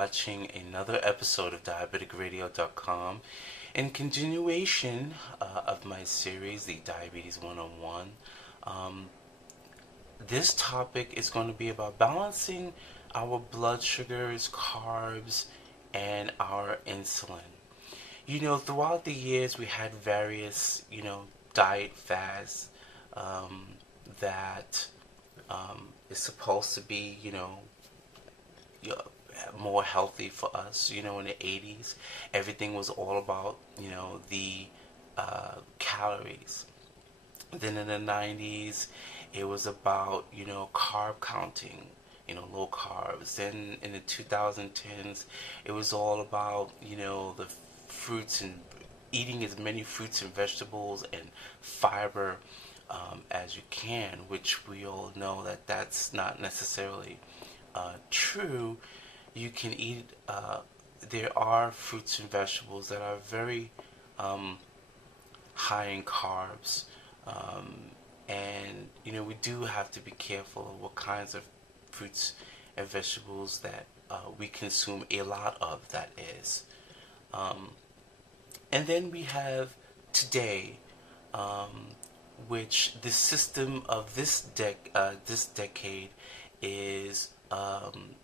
watching another episode of DiabeticRadio.com in continuation of my series, the Diabetes 101. This topic is going to be about balancing our blood sugars, carbs, and our insulin. Throughout the years we had various, diet fasts that is supposed to be, more healthy for us. In the 80s, everything was all about, the calories. Then in the 90s, it was about, carb counting, low carbs. Then in the 2010s, it was all about, the fruits and eating as many fruits and vegetables and fiber as you can, which we all know that that's not necessarily true. You can eat, there are fruits and vegetables that are very high in carbs, and we do have to be careful of what kinds of fruits and vegetables that we consume a lot of, that is. And then we have today, which the system of this decade is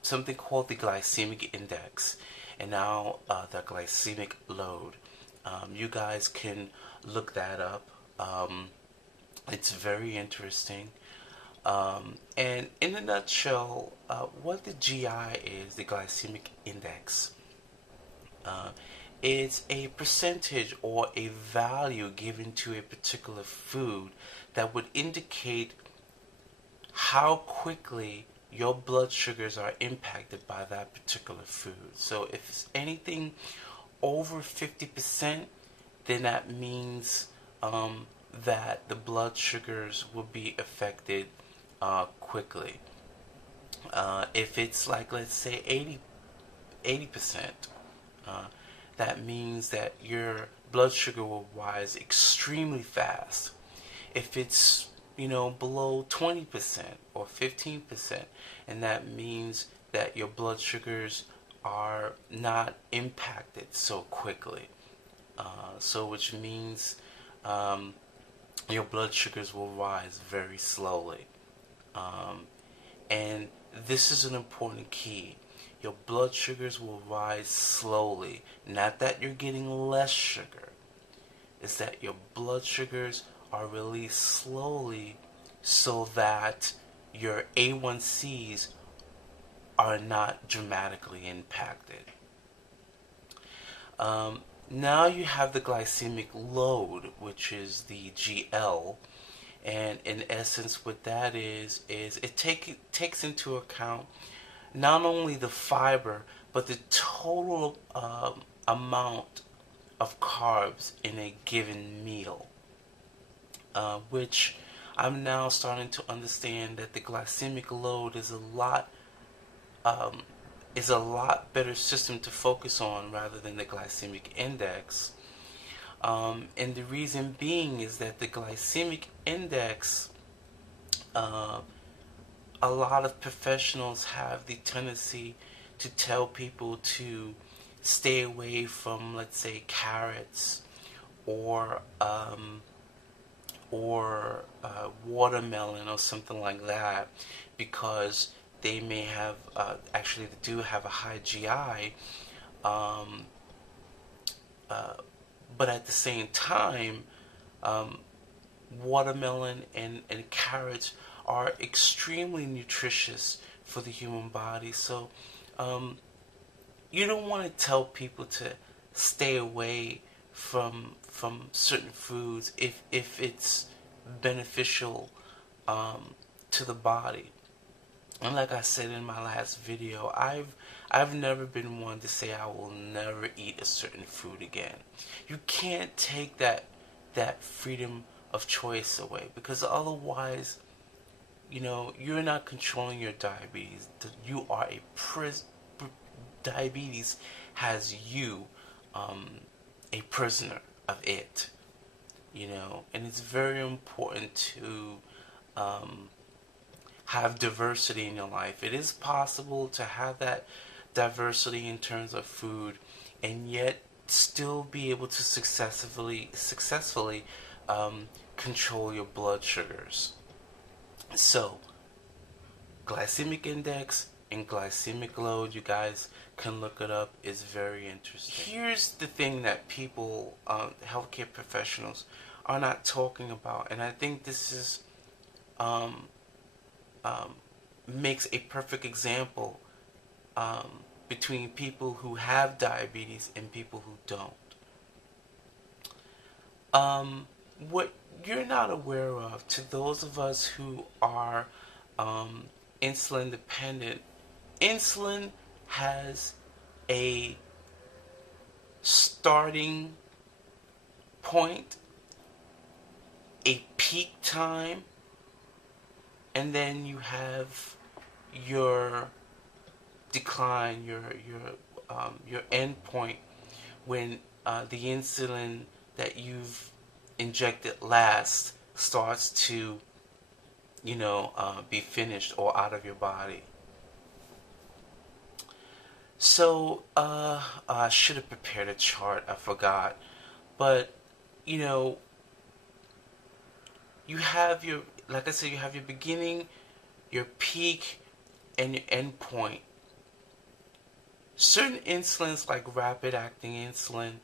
something called the glycemic index, and now the glycemic load. You guys can look that up. It's very interesting. And in a nutshell, what the GI is, the glycemic index, it's a percentage or a value given to a particular food that would indicate how quickly your blood sugars are impacted by that particular food. So if it's anything over 50%, then that means that the blood sugars will be affected quickly. If it's like, let's say 80%, that means that your blood sugar will rise extremely fast. If it's below 20% or 15%, and that means that your blood sugars are not impacted so quickly. Which means your blood sugars will rise very slowly. And this is an important key. Your blood sugars will rise slowly. Not that you're getting less sugar. It's that your blood sugars are released slowly so that your A1Cs are not dramatically impacted. Now you have the glycemic load, which is the GL, and in essence what that is it takes into account not only the fiber but the total amount of carbs in a given meal, which I'm now starting to understand that the glycemic load is a lot better system to focus on rather than the glycemic index. And the reason being is that the glycemic index, a lot of professionals have the tendency to tell people to stay away from, let's say, carrots or watermelon or something like that, because they may have, actually they do have a high GI, but at the same time, watermelon and carrots are extremely nutritious for the human body. So you don't want to tell people to stay away from certain foods if it's beneficial to the body. And like I said in my last video, I've never been one to say I will never eat a certain food again. You can't take that freedom of choice away, because otherwise, you're not controlling your diabetes. You are diabetes has you a prisoner of it. And it's very important to have diversity in your life. It is possible to have that diversity in terms of food, and yet still be able to successfully control your blood sugars. So, glycemic index and glycemic load, you guys can look it up, is very interesting. Here's the thing that people, healthcare professionals, are not talking about, and I think this is makes a perfect example between people who have diabetes and people who don't. What you're not aware of, to those of us who are insulin dependent, insulin has a starting point, a peak time, and then you have your decline, your end point, when the insulin that you've injected last starts to, be finished or out of your body. So I should have prepared a chart. I forgot, but you have your, like I said, you have your beginning, your peak, and your end point. Certain insulins, like rapid acting insulin,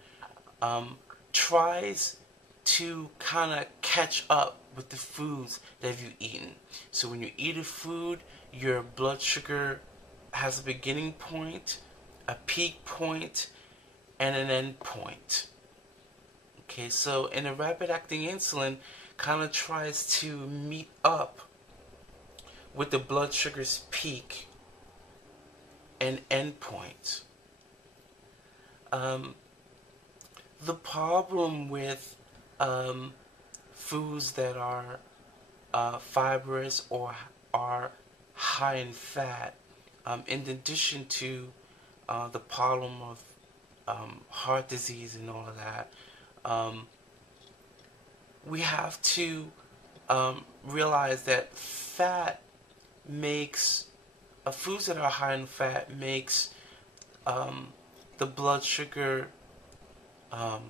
tries to kind of catch up with the foods that you've eaten. So when you eat a food, your blood sugar has a beginning point, a peak point, and an end point. Okay, so in a rapid acting insulin kind of tries to meet up with the blood sugar's peak and end point. The problem with foods that are fibrous or are high in fat, in addition to the problem of heart disease and all of that, we have to realize that fat makes, foods that are high in fat makes the blood sugar, God,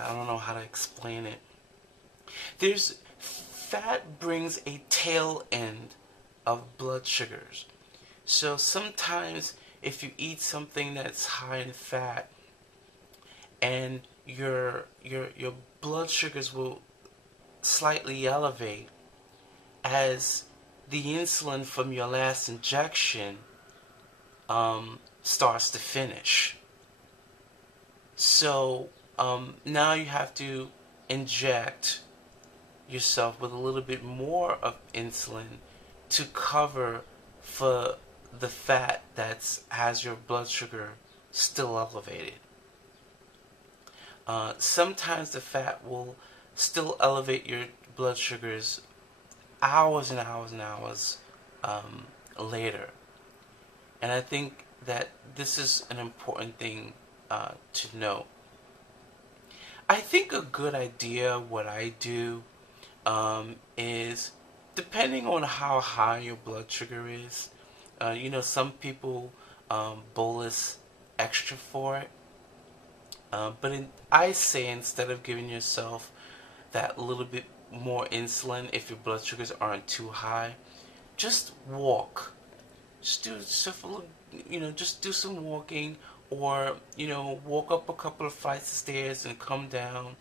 I don't know how to explain it. Fat brings a tail end of blood sugars. So sometimes if you eat something that's high in fat, and your blood sugars will slightly elevate as the insulin from your last injection starts to finish. So now you have to inject yourself with a little bit more of insulin to cover for the fat that has your blood sugar still elevated. Sometimes the fat will still elevate your blood sugars hours and hours and hours later. And I think that this is an important thing to know. I think a good idea, what I do, is, depending on how high your blood sugar is, some people bolus extra for it. But I say, instead of giving yourself that little bit more insulin if your blood sugars aren't too high, just walk. Just do stuff a little, just do some walking, or walk up a couple of flights of stairs and come down,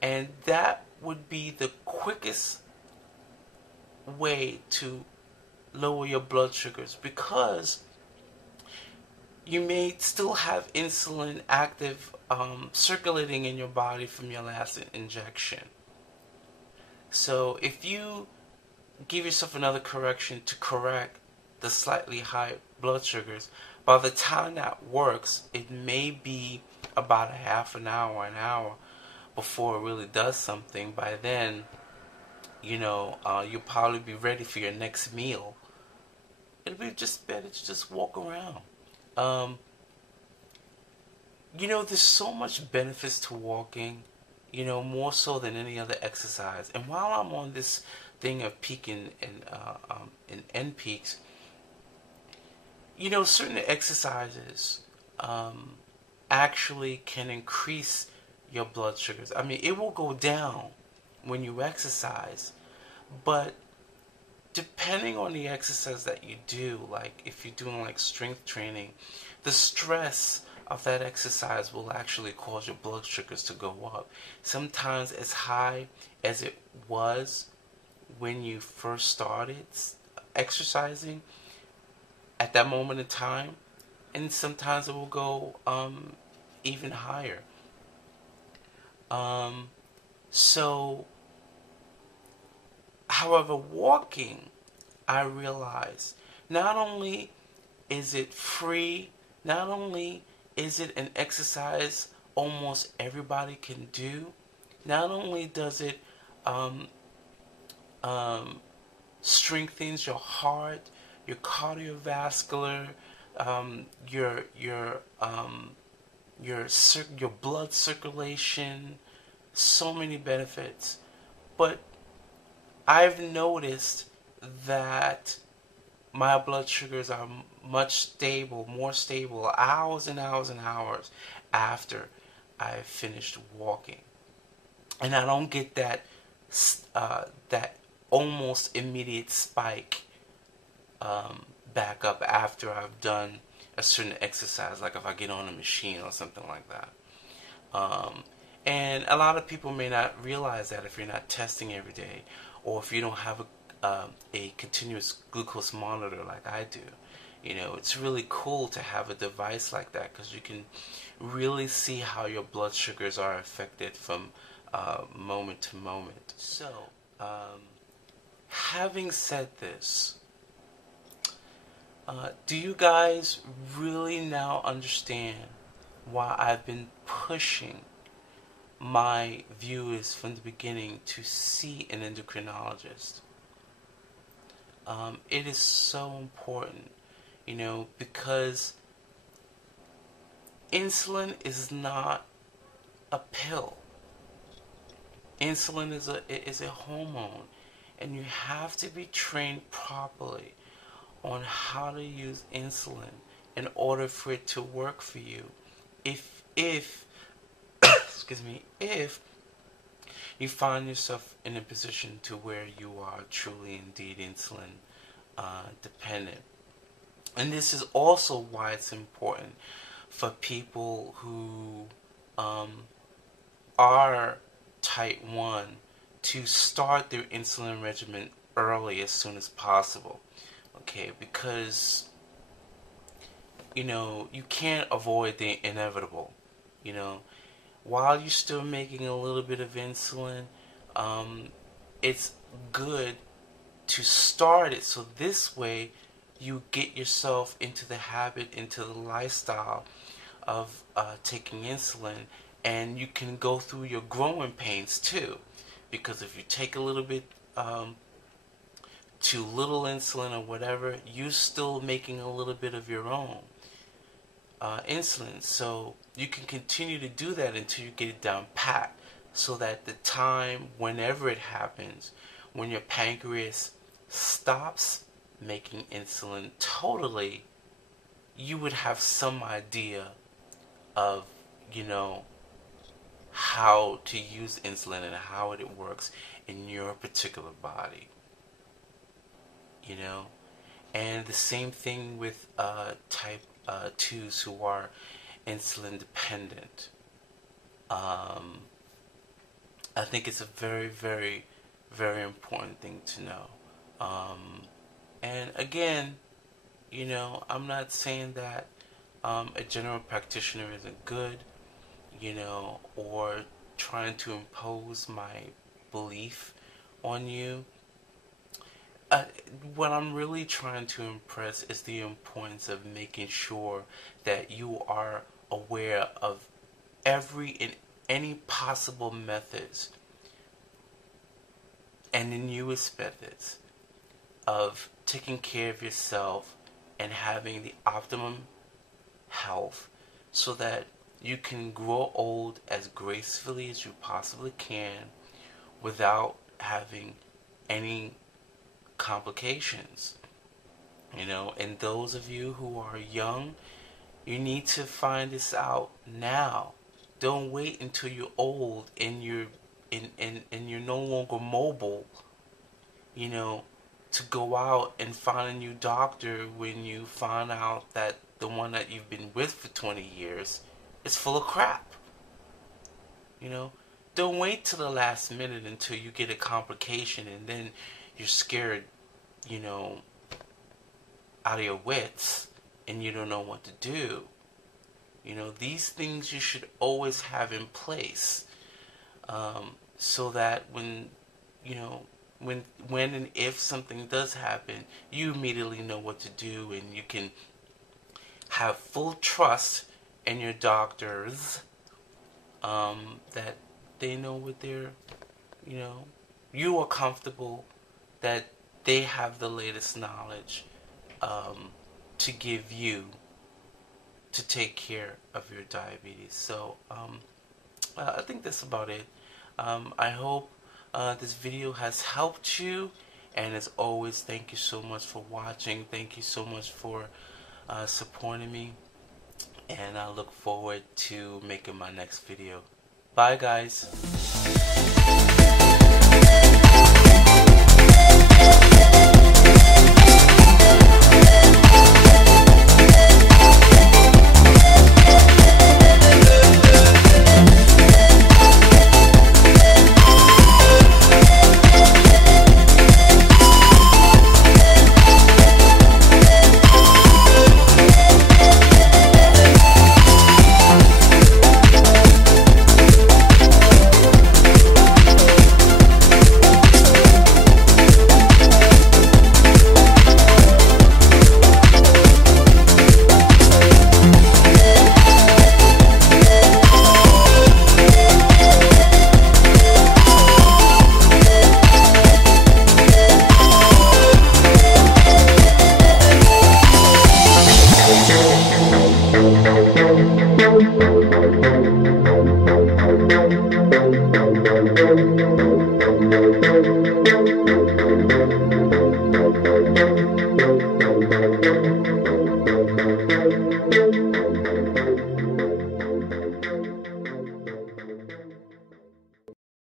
and that would be the quickest way to lower your blood sugars, because you may still have insulin active circulating in your body from your last injection. So if you give yourself another correction to correct the slightly high blood sugars, by the time that works, it may be about a half an hour before it really does something. By then, you'll probably be ready for your next meal. It'll be just better to just walk around. There's so much benefits to walking, more so than any other exercise. And while I'm on this thing of peak and end peaks, certain exercises actually can increase your blood sugars. I mean, it will go down when you exercise, but depending on the exercise that you do, like if you're doing like strength training, the stress of that exercise will actually cause your blood sugars to go up. Sometimes as high as it was when you first started exercising at that moment in time, and sometimes it will go even higher. So, however, walking, I realize, not only is it free, not only is it an exercise almost everybody can do, not only does it strengthens your heart, your cardiovascular, your your blood circulation, so many benefits. But I've noticed that my blood sugars are more stable, hours and hours and hours after I've finished walking, and I don't get that almost immediate spike back up after I've done a certain exercise, like if I get on a machine or something like that. And a lot of people may not realize that if you're not testing every day, or if you don't have a continuous glucose monitor like I do. It's really cool to have a device like that, because you can really see how your blood sugars are affected from moment to moment. So, having said this, do you guys really now understand why I've been pushing my viewers from the beginning to see an endocrinologist? It is so important, because insulin is not a pill. Insulin is a hormone, and you have to be trained properly on how to use insulin in order for it to work for you. If excuse me, if you find yourself in a position to where you are truly indeed insulin dependent. And this is also why it's important for people who are type 1 to start their insulin regimen early, as soon as possible. Okay, because you can't avoid the inevitable. While you're still making a little bit of insulin, it's good to start it, so this way you get yourself into the habit, into the lifestyle of taking insulin, and you can go through your growing pains too. Because if you take a little bit too little insulin or whatever, you're still making a little bit of your own insulin. So you can continue to do that until you get it down pat, so that the time, whenever it happens, when your pancreas stops making insulin totally, you would have some idea of, how to use insulin and how it works in your particular body. And the same thing with type 2s who are insulin dependent. I think it's a very, very, very important thing to know. And again, I'm not saying that a general practitioner isn't good, or trying to impose my belief on you. What I'm really trying to impress is the importance of making sure that you are aware of every and any possible methods, and the newest methods of taking care of yourself and having the optimum health, so that you can grow old as gracefully as you possibly can without having any complications. And those of you who are young, you need to find this out now. Don't wait until you're old and you're no longer mobile, to go out and find a new doctor when you find out that the one that you've been with for 20 years is full of crap. Don't wait till the last minute until you get a complication and then you're scared, out of your wits and you don't know what to do. These things you should always have in place, so that when and if something does happen, you immediately know what to do, and you can have full trust in your doctors, that they know what they're, you are comfortable that they have the latest knowledge to give you to take care of your diabetes. So I think that's about it. I hope this video has helped you, and as always, thank you so much for watching. Thank you so much for supporting me, and I look forward to making my next video. Bye guys. Thank you.